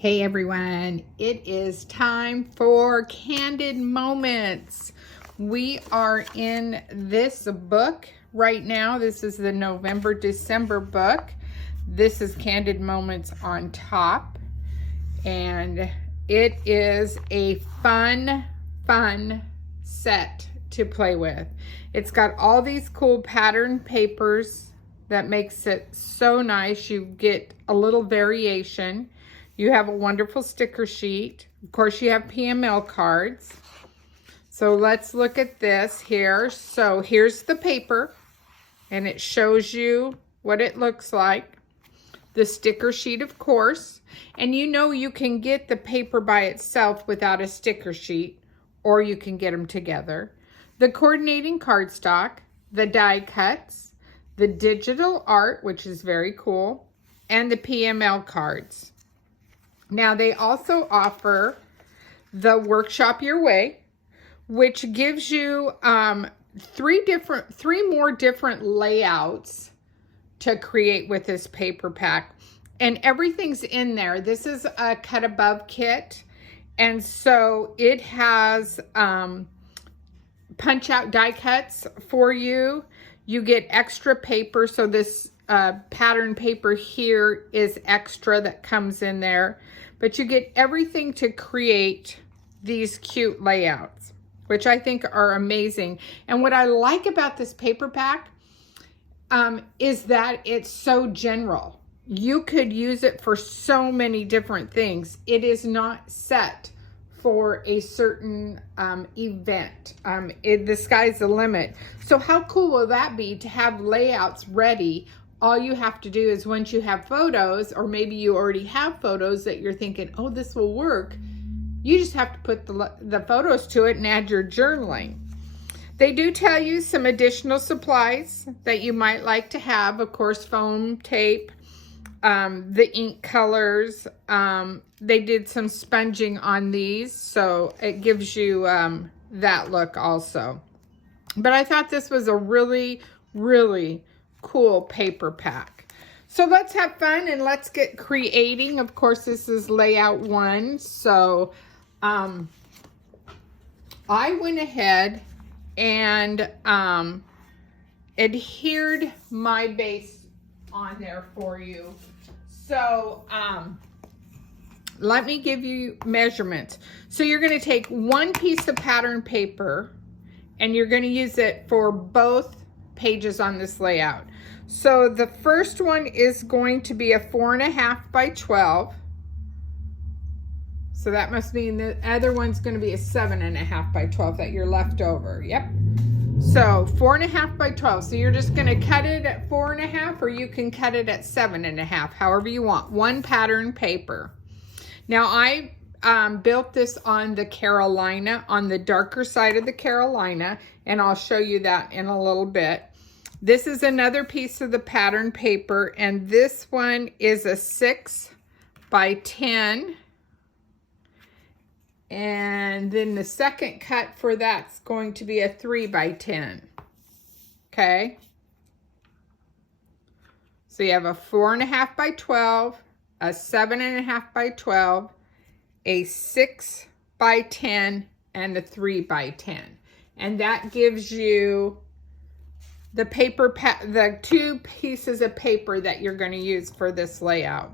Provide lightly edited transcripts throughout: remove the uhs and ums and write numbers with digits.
Hey everyone, it is time for Candid Moments. We are in this book right now. This is the November-December book. This is Candid Moments on top. And it is a fun set to play with. It's got all these cool pattern papers that makes it so nice. You get a little variation. You have a wonderful sticker sheet. Of course, you have PML cards. So let's look at this here. So here's the paper, and it shows you what it looks like. The sticker sheet, of course. And you know you can get the paper by itself without a sticker sheet, or you can get them together. The coordinating cardstock, the die cuts, the digital art, which is very cool, and the PML cards. Now, they also offer the Workshop Your Way, which gives you three more different layouts to create with this paper pack. And everything's in there. This is a cut above kit. And so it has punch out die cuts for you. You get extra paper. So this pattern paper here is extra that comes in there. But you get everything to create these cute layouts, which I think are amazing. And what I like about this paper pack is that it's so general. You could use it for so many different things. It is not set for a certain event. The sky's the limit. So how cool will that be to have layouts ready? All you have to do is once you have photos, or maybe you already have photos that you're thinking, oh, this will work. You just have to put the photos to it and add your journaling. They do tell you some additional supplies that you might like to have. Of course, foam, tape, the ink colors. They did some sponging on these, so it gives you that look also. But I thought this was a really, really cool paper pack. So let's have fun and let's get creating. Of course, this is layout 1. So I went ahead and adhered my base on there for you. So let me give you measurements. So you're going to take one piece of pattern paper and you're going to use it for both pages on this layout. So the first one is going to be a 4.5 by 12. So that must mean the other one's going to be a 7.5 by 12 that you're left over. Yep. So 4.5 by 12. So you're just going to cut it at 4.5, or you can cut it at 7.5, however you want. One pattern paper. Now I built this on the Carolina, on the darker side of the Carolina, and I'll show you that in a little bit. This is another piece of the pattern paper, and this one is a 6 by 10. And then the second cut for that's going to be a 3 by 10. Okay? So you have a 4.5 by 12, a 7.5 by 12, a 6 by 10, and a 3 by 10. And that gives you the paper, the two pieces of paper that you're going to use for this layout.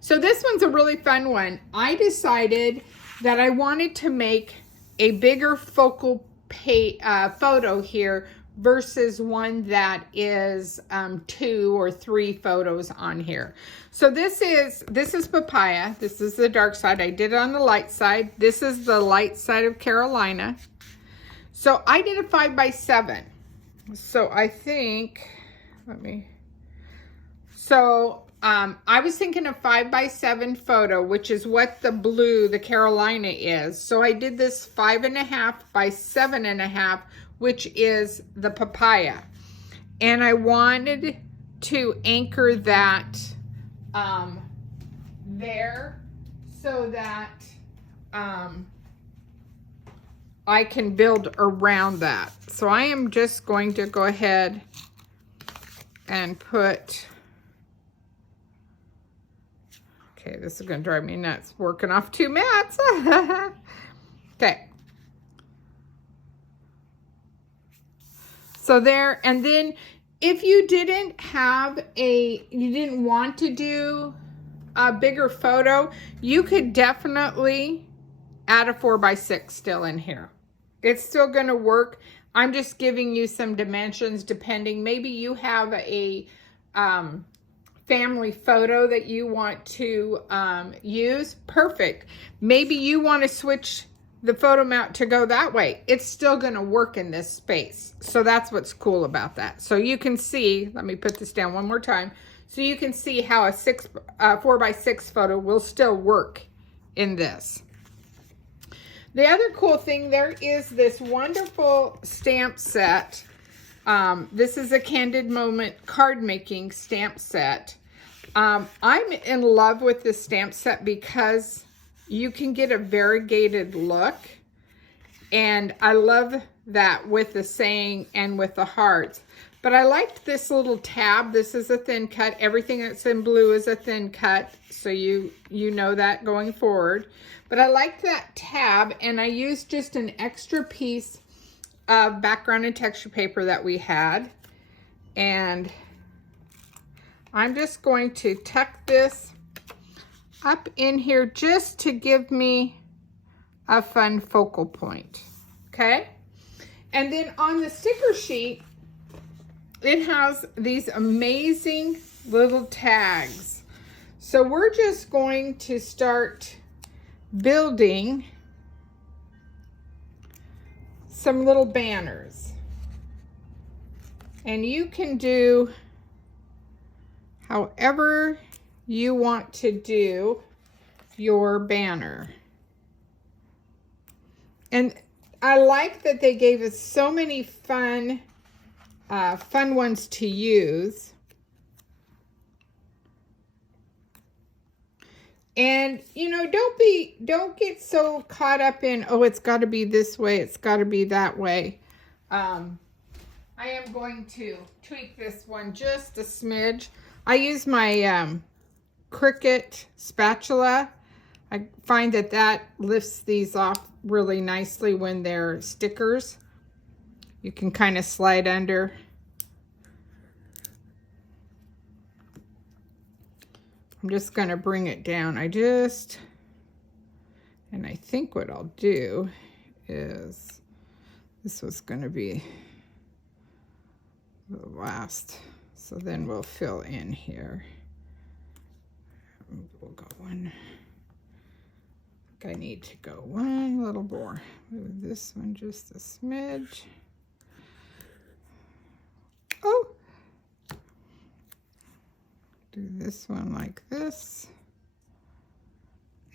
So this one's a really fun one. I decided that I wanted to make a bigger focal photo here versus one that is 2 or 3 photos on here. So this is papaya. This is the dark side. I did it on the light side. This is the light side of Carolina. So I did a 5 by 7. So I think, I was thinking a 5 by 7 photo, which is what the blue, the Carolina is. So I did this 5.5 by 7.5, which is the papaya. And I wanted to anchor that there so that I can build around that. So I am just going to go ahead and put Okay, this is gonna drive me nuts, working off 2 mats. Okay. So there, and then if you didn't want to do a bigger photo, you could definitely add a 4x6 still in here. It's still gonna work. I'm just giving you some dimensions depending. Maybe you have a family photo that you want to use. Perfect. Maybe you want to switch the photo mount to go that way. It's still going to work in this space. So that's what's cool about that. So you can see, let me put this down one more time. So you can see how a 4x6 photo will still work in this. The other cool thing, there is this wonderful stamp set. This is a Candid Moment card making stamp set. I'm in love with this stamp set because you can get a variegated look. And I love that with the saying and with the hearts. But I liked this little tab. This is a thin cut. Everything that's in blue is a thin cut. So you know that going forward. But I liked that tab, and I used just an extra piece of background and texture paper that we had. And I'm just going to tuck this up in here just to give me a fun focal point. Okay? And then on the sticker sheet, it has these amazing little tags. So we're just going to start building some little banners. And you can do however you want to do your banner. And I like that they gave us so many fun ones to use. And, you know, don't get so caught up in, oh, it's got to be this way, it's got to be that way. I am going to tweak this one just a smidge. I use my Cricut spatula. I find that lifts these off really nicely when they're stickers. You can kind of slide under. I'm just going to bring it down. And I think what I'll do is, this was going to be the last. So then we'll fill in here. We'll go one. I think I need to go one little more. Move this one just a smidge. Oh! Do this one like this.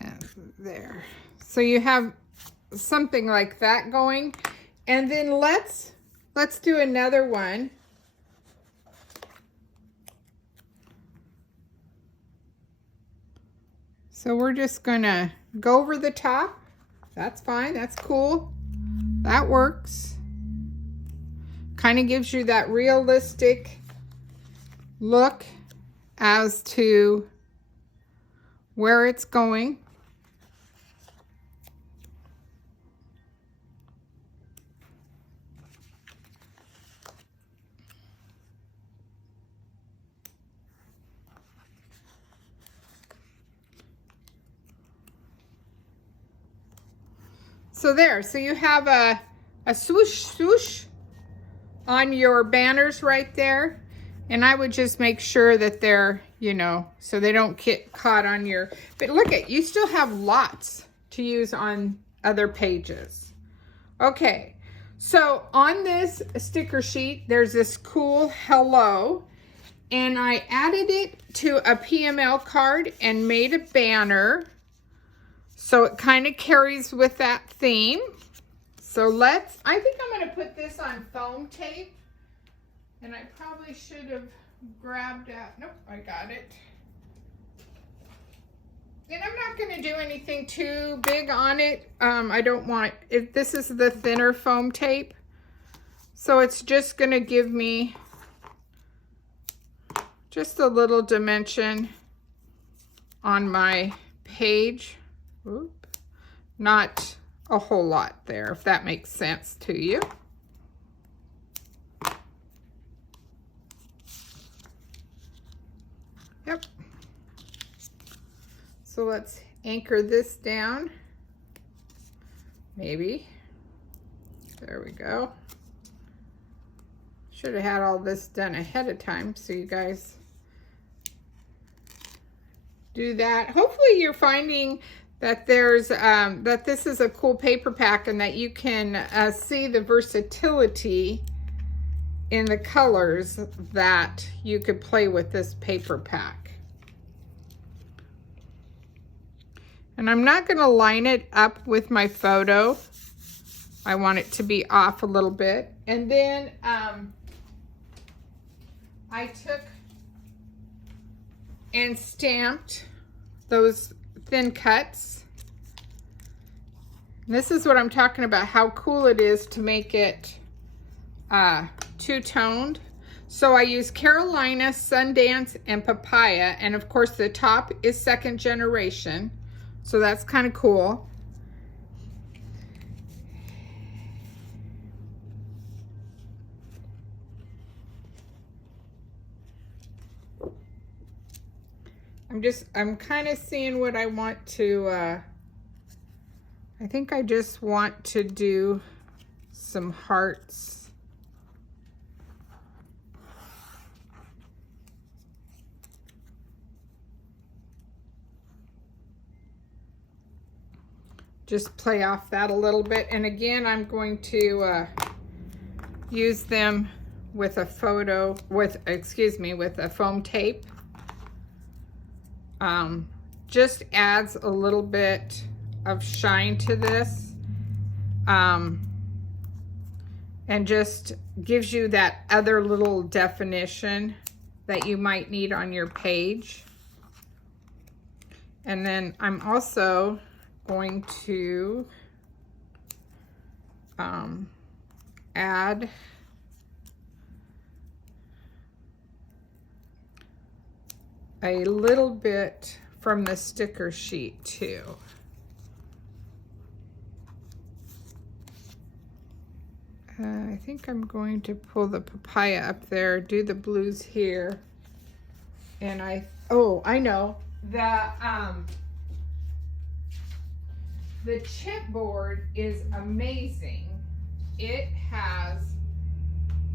And there. So you have something like that going. And then let's do another one. So we're just gonna go over the top. That's fine, that's cool. That works. Kind of gives you that realistic look as to where it's going. So there, so you have a swoosh swoosh on your banners right there. And I would just make sure that they're, you know, so they don't get caught on your, but look at, you still have lots to use on other pages. Okay, so on this sticker sheet, there's this cool hello, and I added it to a PML card and made a banner. So it kind of carries with that theme. So I think I'm going to put this on foam tape. And I probably should have grabbed out, nope, I got it. And I'm not going to do anything too big on it. I don't want, this is the thinner foam tape. So it's just going to give me just a little dimension on my page. Oop. Not a whole lot there, if that makes sense to you. Yep. So let's anchor this down. Maybe. There we go. Should have had all this done ahead of time so you guys do that. Hopefully you're finding that there's that this is a cool paper pack and that you can see the versatility in the colors that you could play with this paper pack. And I'm not going to line it up with my photo. I want it to be off a little bit. And then I took and stamped those thin cuts. And this is what I'm talking about, how cool it is to make it two-toned. So I use Carolina, Sundance, and Papaya. And of course the top is second generation. So that's kind of cool. I'm kind of seeing what I want to, I think I just want to do some hearts. Just play off that a little bit. And again, I'm going to use them with a photo, with a foam tape. Just adds a little bit of shine to this, and just gives you that other little definition that you might need on your page. And then I'm also going to add a little bit from the sticker sheet too. I think I'm going to pull the papaya up there, do the blues here, and I know the chipboard is amazing. It has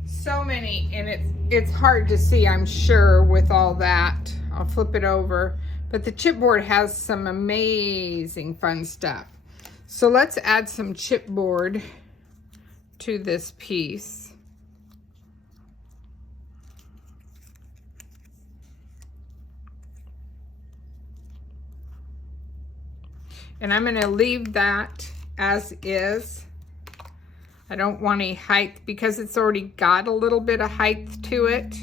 so many, and it's hard to see, I'm sure, with all that. I'll flip it over, but the chipboard has some amazing fun stuff. So let's add some chipboard to this piece. And I'm going to leave that as is. I don't want any height because it's already got a little bit of height to it.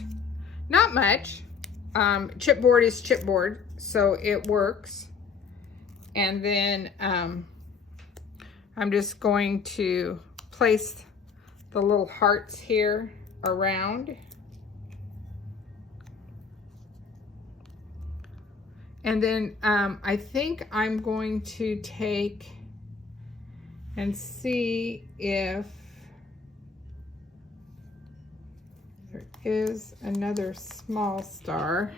Not much. Chipboard is chipboard, so it works. And then I'm just going to place the little hearts here around. And then I think I'm going to take and see if there is another small star.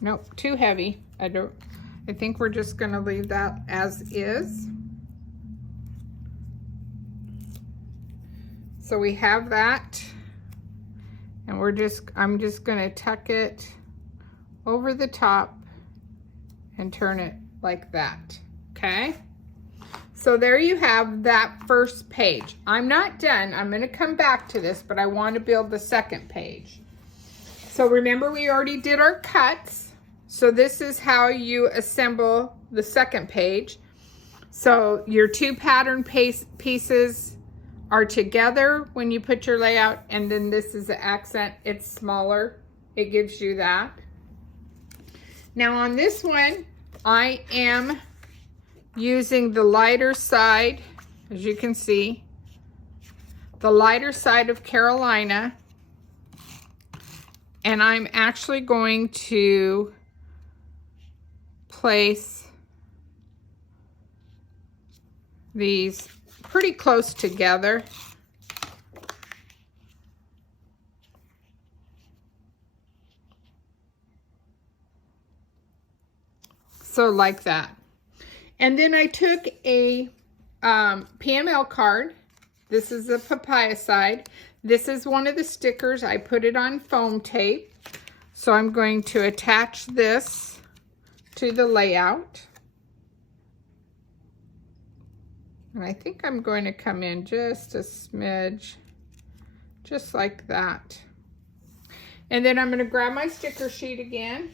Nope, too heavy. I think we're just gonna leave that as is. So we have that, and I'm just gonna tuck it over the top and turn it like that, okay? So there you have that first page. I'm not done. I'm going to come back to this, but I want to build the second page. So remember, we already did our cuts. So this is how you assemble the second page. So your two pattern pieces are together when you put your layout, and then this is the accent. It's smaller. It gives you that. Now on this one, I am using the lighter side, as you can see, the lighter side of Carolina, and I'm actually going to place these pretty close together. So like that. And then I took a PML card. This is the papaya side. This is one of the stickers. I put it on foam tape. So I'm going to attach this to the layout. And I think I'm going to come in just a smidge, just like that. And then I'm going to grab my sticker sheet again.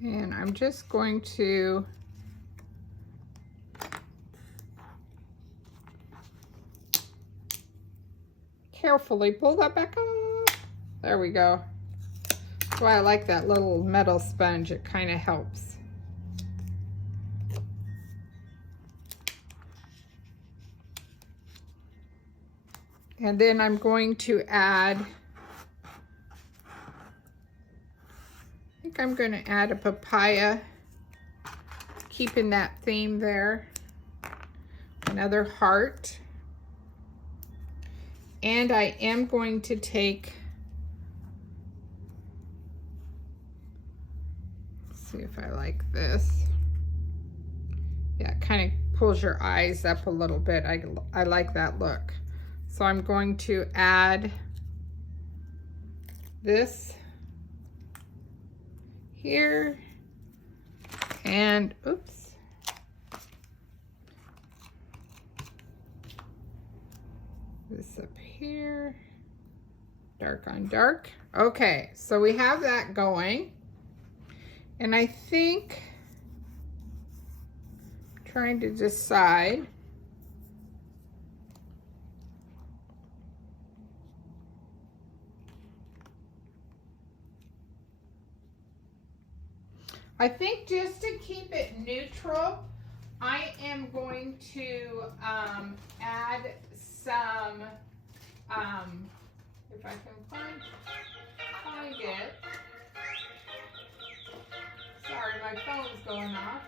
And I'm just going to carefully pull that back up. There we go. That's why I like that little metal sponge. It kind of helps. And then I'm going to add, I think I'm going to add a papaya, keeping that theme there. Another heart. And I am going to take, let's see if I like this. Yeah, it kind of pulls your eyes up a little bit. I like that look. So I'm going to add this here, and oops. This up here, dark on dark. Okay, so we have that going. And I think, I'm trying to decide. I think just to keep it neutral, I am going to add some, if I can find it. Sorry, my phone's going off.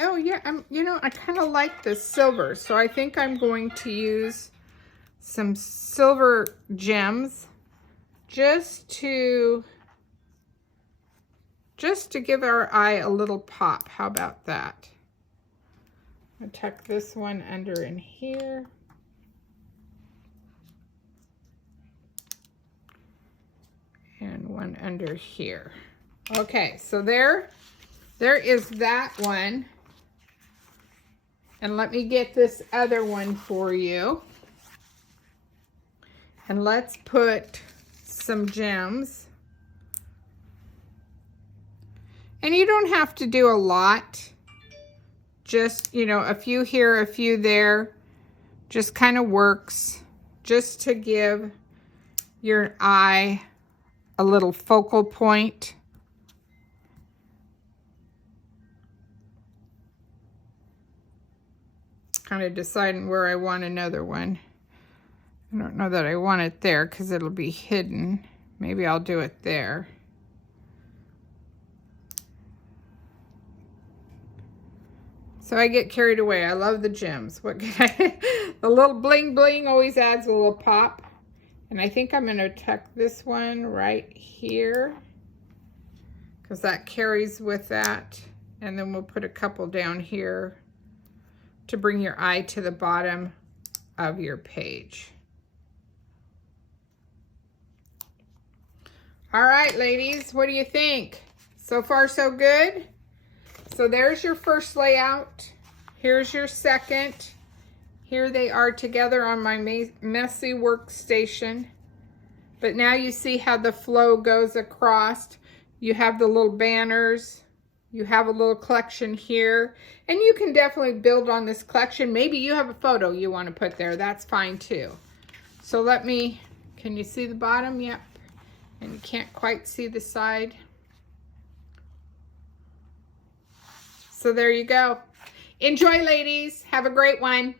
Oh yeah, you know, I kind of like this silver, so I think I'm going to use some silver gems just to give our eye a little pop. How about that? I'll tuck this one under in here. And one under here. Okay, so there is that one. And let me get this other one for you. And let's put some gems. And you don't have to do a lot. Just, you know, a few here, a few there. Just kind of works. Just to give your eye a little focal point. Kind of deciding where I want another one. I don't know that I want it there because it'll be hidden. Maybe I'll do it there. So I get carried away. I love the gems. What can I? The little bling bling always adds a little pop. And I think I'm going to tuck this one right here because that carries with that. And then we'll put a couple down here to bring your eye to the bottom of your page. All right, ladies, what do you think? So far, so good? So there's your first layout. Here's your second. Here they are together on my messy workstation. But now you see how the flow goes across. You have the little banners. You have a little collection here. And you can definitely build on this collection. Maybe you have a photo you want to put there. That's fine too. So let me, can you see the bottom? Yep. And you can't quite see the side. So there you go. Enjoy, ladies. Have a great one.